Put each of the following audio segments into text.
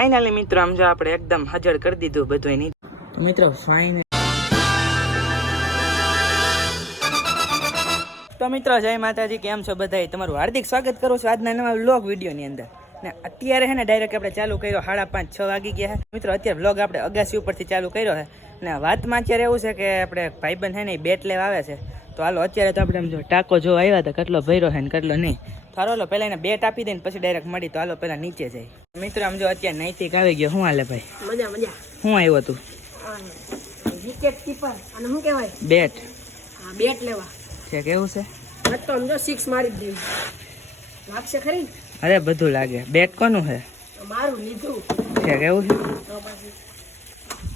Finally મિત્રો આમ જો આપણે એકદમ હાજર કરી દીધું બધું એની મિત્રો ફાઇનલ તો મિત્રો જય માતાજી, કેમ છો બધા? તમારું હાર્દિક સ્વાગત કરું છું આજના નવા વ્લોગ વિડીયોની અંદર. ને અત્યારે છે ને ડાયરેક્ટ આપણે ચાલુ કર્યો 5:30-6 વાગી ગયા છે મિત્રો. અત્યારે વ્લોગ આપણે અગાસી ઉપરથી ચાલુ કર્યો છે ને વાતમાં અત્યારે એવું છે કે આપણે ભાઈબંધ છે ને એ બેટ લેવા આવે છે. તો હાલો અત્યારે તો આપણે જો ટાંકો જો આવ્યા હતા કેટલો ભર્યો છે ને કેટલો નહીં. તો હાલો પહેલાં એને બેટ આપી દઈને પછી ડાયરેક્ટ મળી. તો હાલો પહેલાં નીચે જાય મિત્રો. આમ જો અત્યારે નૈતિક આવી ગયો. શું હાલે ભાઈ? મજા મજા. શું આવ્યો તું? વિકેટ કીપર અને શું કહેવાય બેટ. હા બેટ લેવા છે. કેવું છે? તો સમજો 6 મારી જ દેવી લાગશે ખરી. અરે બધું લાગે. બેટ કોનું છે? મારું લીધું છે. કેવું છે? તો પછી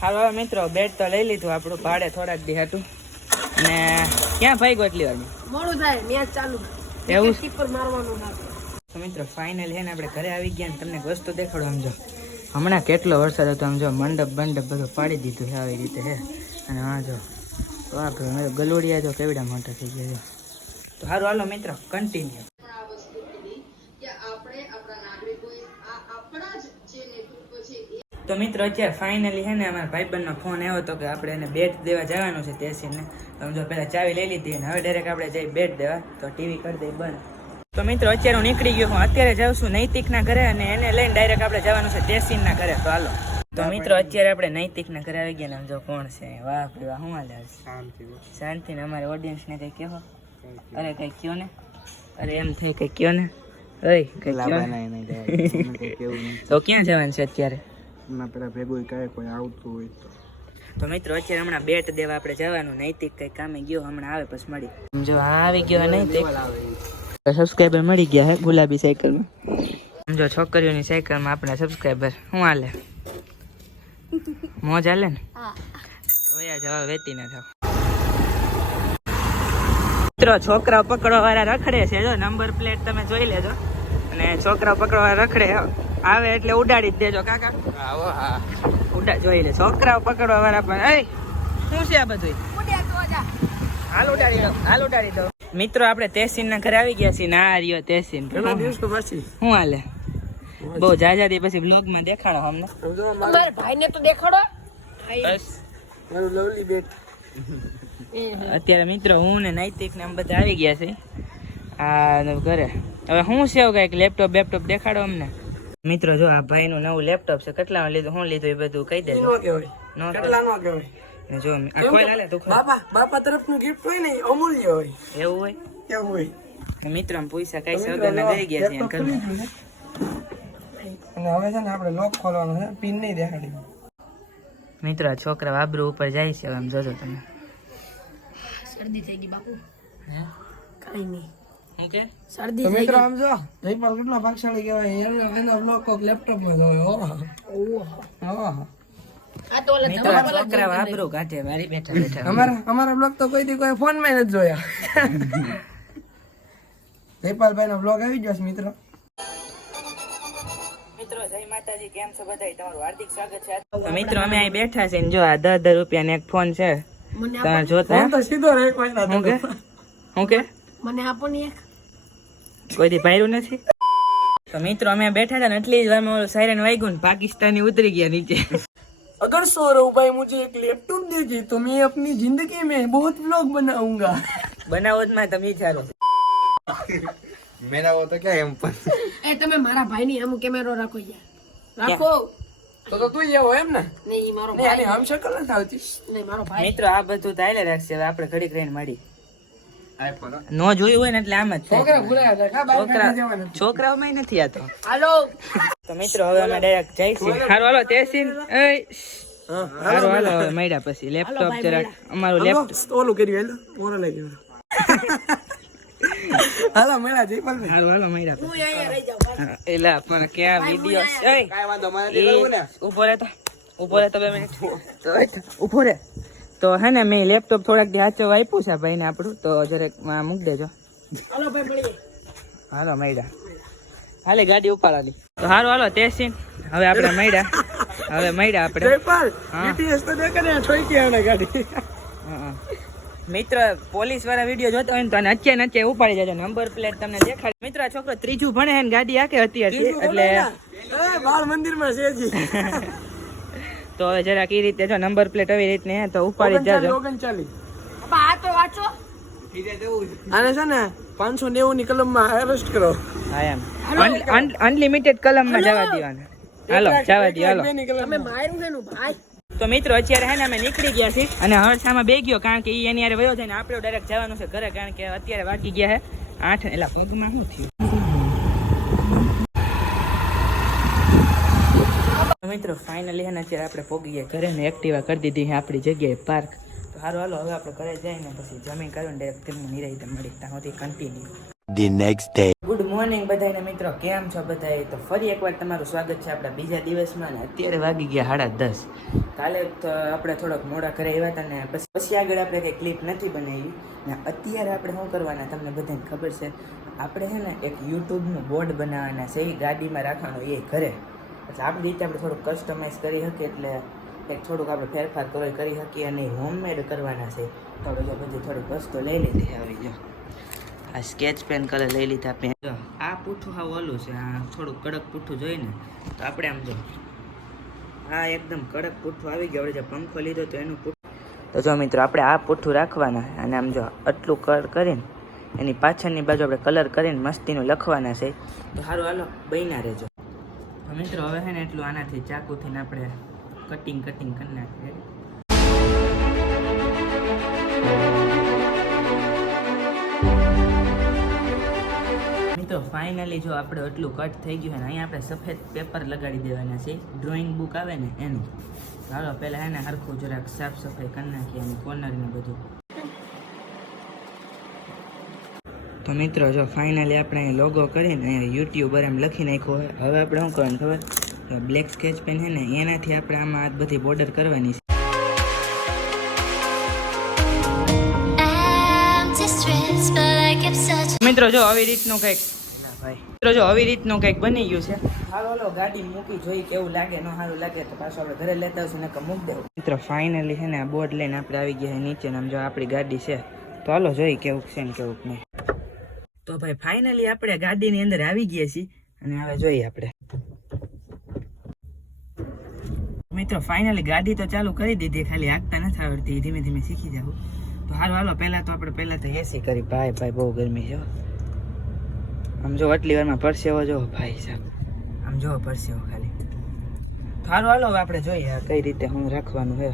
હાલો મિત્રો બેટ તો લઈ લીધું આપણું ભાડે થોડાક દી હતું. ને ક્યાં ભાઈ ગયો એટલી વારમાં? મોડું થાય મેચ ચાલુ. એવું કીપર મારવાનું ના. તો મિત્રો ફાઇનલી છે ને આપણે ઘરે આવી ગયા ને તમને એક વસ્તુ દેખાડો. આમ જો હમણાં કેટલો વરસાદ હતો. આમ જો મંડપ બધું પાડી દીધું છે આવી રીતે છે. અને હા જો વાહ ભાઈ ગલુડિયા જો કેવડા મોટા થઈ ગયા છે. તો સારું હાલો મિત્રો કન્ટિન્યુ. તો મિત્રો અત્યારે ફાઇનલી છે ને અમારા ભાઈબંધનો ફોન આવ્યો હતો કે આપણે એને બેટ દેવા જવાનું છે તેસીને. સમજો પહેલાં ચાવી લઈ લીધી અને હવે ડાયરેક્ટ આપણે જઈ બેટ દેવા. તો ટીવી કરી દઈ બંધ. તો મિત્રો અત્યારે હું નીકળી ગયો. હું અત્યારે જાઉં છું નૈતિકના ઘરે અને એને લઈને ડાયરેક્ટ આપણે જવાનું છે તેસીનના ઘરે. તો હાલો. તો મિત્રો અત્યારે આપણે નૈતિકના ઘરે આવી ગયા ને જો કોણ છે. વાહ ભાઈ વાહ. શું હાલે? શાંતિ ને અમારે ઓડિયન્સને કંઈ કહેવો. અરે કંઈ કયો ને. અરે એમ થઈ કંઈ કયો ને. અરે કંઈ તો ક્યાં જવાનું છે અત્યારે? તો મિત્રો અત્યારે હમણાં બેટ દેવા આપણે જવાનું. નૈતિક કઈ કામે ગયો હમણાં આવે પછી મળી. જો આવી ગયો નૈતિક. સબસ્ક્રાઈબર મળી ગયા હે ગુલાબી સાયકલમાં. સમજો છોકરીઓની સાયકલમાં આપણે સબસ્ક્રાઈબર. શું હાલે? મોજ હાલે ને? વયા જવા વેતી ના થાવ. મિત્રો છોકરાઓ પકડવા વાળા રખડે છે. જો નંબર પ્લેટ તમે જોઈ લેજો. અને છોકરાઓ પકડવા રખડે આવે એટલે ઉડાડી જ દેજો કાકા. આવો હા જોઈ લે. છોકરાઓ પકડવા વાળા પણ શું છે આ બધું? હાલ ઉડાડી દો. મિત્રો આપણે તેસીન ના ઘરે આવી ગયા છીએ. ના રહ્યો તેસીન. શું હાલે? બહુ જાજાદી પછી બ્લોગ માં દેખાડો અમને. અમારા ભાઈને તો દેખાડો. બસ મારું લવલી બેટ. અત્યારે મિત્રો હું ને નૈતિક ને બધા આવી ગયા છે આ ઘરે. હવે હું છે કઈક લેપટોપ બેપટોપ દેખાડો અમને. મિત્રો જો આ ભાઈ નું નવું લેપટોપ છે. કેટલા લીધું શું લીધું એ બધું કહી દેજો. જો આ કોઈ લાલે તું બાપા તરફનું ગિફ્ટ હોય ને અમૂલ્ય હોય. એવું કેવું હોય? મિત્રો પૈસા કઈ સગા ના ગઈ ગયા છે ઘરમાં. અને હવે છે ને આપણે લોક ખોલવાનો છે. પિન નહીં દેખાડી. મિત્રો આ છોકરા આબરૂ ઉપર જાય છે. આમ જોજો તમે. શરદી થઈ ગઈ બાપુ. કઈ નહીં. શું કે શરદી તો મિત્રો આમ જો જયપાલ કેટલો ભાગશાળી કહેવાય. એનો બ્લોક કોક લેપટોપમાં જોયો. ઓહો આ તો ઓલા મિત્રો આ છોકરા આબરૂ કાઢે મારી બેઠા બેઠા. અમારા બ્લોગ તો કોઈ દી કોઈ ફોન માં નથી જોયા. જયપાલભાઈ નો બ્લોગ આવી ગયો છે મિત્રો. મિત્રો જય માતાજી, કેમ છો બધા? તમારું હાર્દિક સ્વાગત છે. મિત્રો અમે અહીં બેઠા છે ને જો આ 10,000 રૂપિયા ને એક ફોન છે. તમે જોતા ફોન તો સીધો રહે કોઈ ના. હું કે મને આપો ને એક. કોઈ દી પાયરું નથી. તો મિત્રો અમે બેઠા હતા ને એટલી જ વારમાં ઓલું સાયરન વાગ્યું ને પાકિસ્તાની ઉતરી ગયા નીચે. अगर सौरभ भाई मुझे एक लैपटॉप दीजिए तो मैं अपनी जिंदगी में बहुत व्लॉग बनाऊंगा. બનાવો જ માં તમે વિચારો. मेरा वो तो क्या एम पर એ તમે મારા ભાઈની આમ કેમેરો રાખો યાર. રાખો. તો તું જેવો એમ ને? નહીં મારો નહીં આની હમ શકલ નથી આવતી. નહીં મારો ભાઈ. મિત્રો આ બધું તાયલે રાખશે. હવે આપણે ઘડીક રહીને મળી. નો જોયું હોય ને એટલે આમ જ છોકરા થાય. ભૂલાયા હતા કા બાર ખાવા જવાના. છોકરાઓમાં નથી આ તો. હાલો. તો મિત્રો હવે અમે ડાયરેક્ટ જઈશું. હારું હાલો તેસીન. હારું હાલો હવે મળ્યા પછી. લેપટોપ જરાક અમારું લેપટોપ ઓલું કર્યું હેલો ઓરો લઈ ગયો. હાલો મેળા જયપાલભાઈ. હારું હાલો મળ્યા પછી. હું અહીંયા રહી જાઉં. એલા પણ ક્યાં વિડિયો એ काय वांधो मारे देखाडू ने ઉભો રહે તો 2 મિનિટ ઉભો રહે. તો હે ને મેં લેપટોપ થોડાક દી હાચો આપ્યું છે ભાઈને આપણું. તો જરાક મૂકી દેજો. હાલો ભાઈ મળીએ. હાલો મળ્યા. હાલે ગાડી ઉપાડવાની. તો હારું હાલો તેસીન. હવે આપણે મળ્યા. આપણે જયપાલ BTS તો દેખાડે ઠોકી આને ગાડી. મિત્ર પોલીસ વાળા વિડીયો જોતા હોય ને તો અત્યારે ઉપાડી જજો. નંબર પ્લેટ તમને દેખાડી. મિત્ર આ છોકરો ત્રીજું ભણે છે ને ગાડી આકે અત્યારથી એટલે બાળ મંદિરમાં છે જી. તો હવે જરાક એ રીતે જો નંબર પ્લેટ આવી રીતની હે તો ઉપાડી જ જાજો. 39. બાપા આ તો વાંચો. આને છે ને 590 ની કલમમાં અરેસ્ટ કરો. હા એમ અનલિમિટેડ કલમમાં જવા દેવાના. હાલો જવા દો હાલો. તમે માર્યું છે નું ભાઈ. તો મિત્રો અત્યારે હે ને અમે નીકળી ગયા છીએ અને હર્ષામાં બે ગયો કારણ કે ઈ એની હારે વયો જાય ને આપણે ડાયરેક્ટ જવાનું છે ઘરે કારણ કે અત્યારે વાગી ગયા છે 8 એટલે પગમાં શું થયું. તો મિત્રો ફાઇનલી હે ને અત્યારે આપણે પોગી ગયા ઘરે ને એક્ટિવા કરી દીધી છે આપણી જગ્યાએ પાર્ક. તો સારું હાલો હવે આપણે ઘરે જઈને પછી જમીન કરીને ડાયરેક્ટ ફિલ્મ નિરાતે મળી ત્યાં સુધી continue. The next day. Good morning બધાને મિત્રો, કેમ છો બધાએ? તો ફરી એકવાર તમારું સ્વાગત છે આપણા બીજા દિવસમાં ને અત્યારે વાગી ગયા 10:30. કાલે તો આપણે થોડોક મોડા ઘરે આવ્યા હતા ને પછી આગળ આપણે કંઈ ક્લિપ નથી બનાવી ને અત્યારે આપણે શું કરવાના તમને બધાને ખબર છે. આપણે છે ને એક યુટ્યુબનું બોર્ડ બનાવવાના છે, એ ગાડીમાં રાખવાનું એ ઘરે. એટલે આપણી રીતે આપણે થોડુંક કસ્ટમાઇઝ કરી શકીએ એટલે એક થોડુંક આપણે ફેરફાર કરી શકીએ અને હોમમેડ કરવાના છે. તો હવે બધી થોડીક વસ્તુ લઈ લીધી આવી જો. આ સ્કેચ પેન કલર લઈ લીધા આપણે. જો આ પૂઠું હાવ ઓલું છે, આ થોડુંક કડક પૂઠું જોઈને તો આપણે આમ જો આ એકદમ કડક પૂઠું આવી ગયું. આપણે જે પંખો લીધો તો એનું પૂઠું. તો જો મિત્રો આપણે આ પૂઠું રાખવાના અને આમ જો આટલું કલર કરીને એની પાછળની બાજુ આપણે કલર કરીને મસ્તીનું લખવાના છે. તો સારું હાલો બન્યા રહેજો. તો મિત્રો હવે છે ને એટલું આનાથી ચાકુથી આપણે કટિંગ કરી નાખીએ. તો ફાઇનલી જો આપણે એટલું કટ થઈ ગયું ને અહીંયા આપણે સફેદ પેપર લગાડી દેવાના છે, ડ્રોઈંગ બુક આવે ને એનું. ચાલો પહેલાં હે ને હરખું જરાક સાફ સફાઈ કરી નાખીએ અને કોર્નરને બધું. તો મિત્રો જો ફાઇનલી આપણે અહીં લોગો કરીને અહીંયા યુટ્યુબર એમ લખી નાખ્યો હોય. હવે આપણે શું કરવાનું ખબર? બ્લેક સ્કેચ પેન છે ને એનાથી આપણે આમાં આ બધી બોર્ડર કરવાની છે. મિત્રો જો આવી રીતનું કંઈક બની ગયું છે. હાલો હાલો ગાડી મૂકી જોઈ કેવું લાગે, ન સારું લાગે તો પાછું આપણે ઘરે લેતા આવશું ને મૂકી દેવું. મિત્રો ફાઇનલી છે ને આ બોર્ડ લઈને આપણે આવી ગયા નીચે ને આમ જો આપણી ગાડી છે. તો હાલો જોઈ કેવું છે ને કેવું નહીં. તો ભાઈ ફાઇનલી આપણે ગાડીની અંદર આવી ગયા છીએ અને હવે જોઈએ આપણે. મિત્રો ફાઇનલી ગાડી તો ચાલુ કરી દીધી, ખાલી આગતા નથી આવડતી, ધીમે ધીમે શીખી જાવ. તો હાલો હાલો પહેલાં તો એસી કરી. ભાઈ બહુ ગરમી છે. આમ જો આટલી વારમાં પરસેવો જો ભાઈ સાહેબ, આમ જો પરસેવો ખાલી. સારું હાલો હવે આપણે જોઈએ કઈ રીતે હું રાખવાનું છે.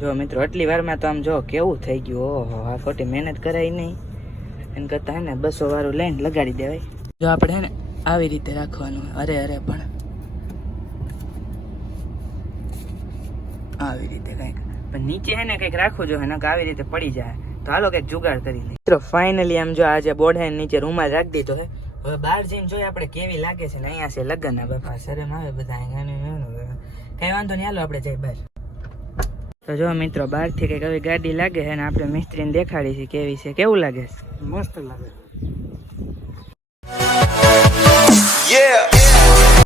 જો મિત્રો આટલી વારમાં તો આમ જો કેવું થઈ ગયું. ઓહો આ ખોટી મહેનત કરાય નહીં, એને કરતાં હે ને 200 વાળું લાઈન લગાડી દેવાય. જો આપણે હે ને આવી રીતે રાખવાનું. અરે પણ આવી રીતે કંઈક પણ નીચે હે ને કંઈક રાખવું જોઈએ ને આવી રીતે પડી જાય. તો હાલો કંઈક જુગાડ કરી લઈએ. મિત્રો ફાઇનલી આમ જો આ જે બોર્ડ હે નીચે રૂમાલ રાખી દીધો હે. હવે બહાર જઈને જોઈએ આપણે કેવી લાગે છે ને. અહીંયા છે લગ્ન ના બાપા, શરમ આવે બધા. કઈ વાંધો નહીં, હાલો આપણે જઈએ બહાર. તો જો મિત્રો બહારથી કંઈક આવી ગાડી લાગે છે ને આપણે મિસ્ત્રીને દેખાડી છે કેવી છે. કેવું લાગે છે? મસ્ત લાગે. Yeah.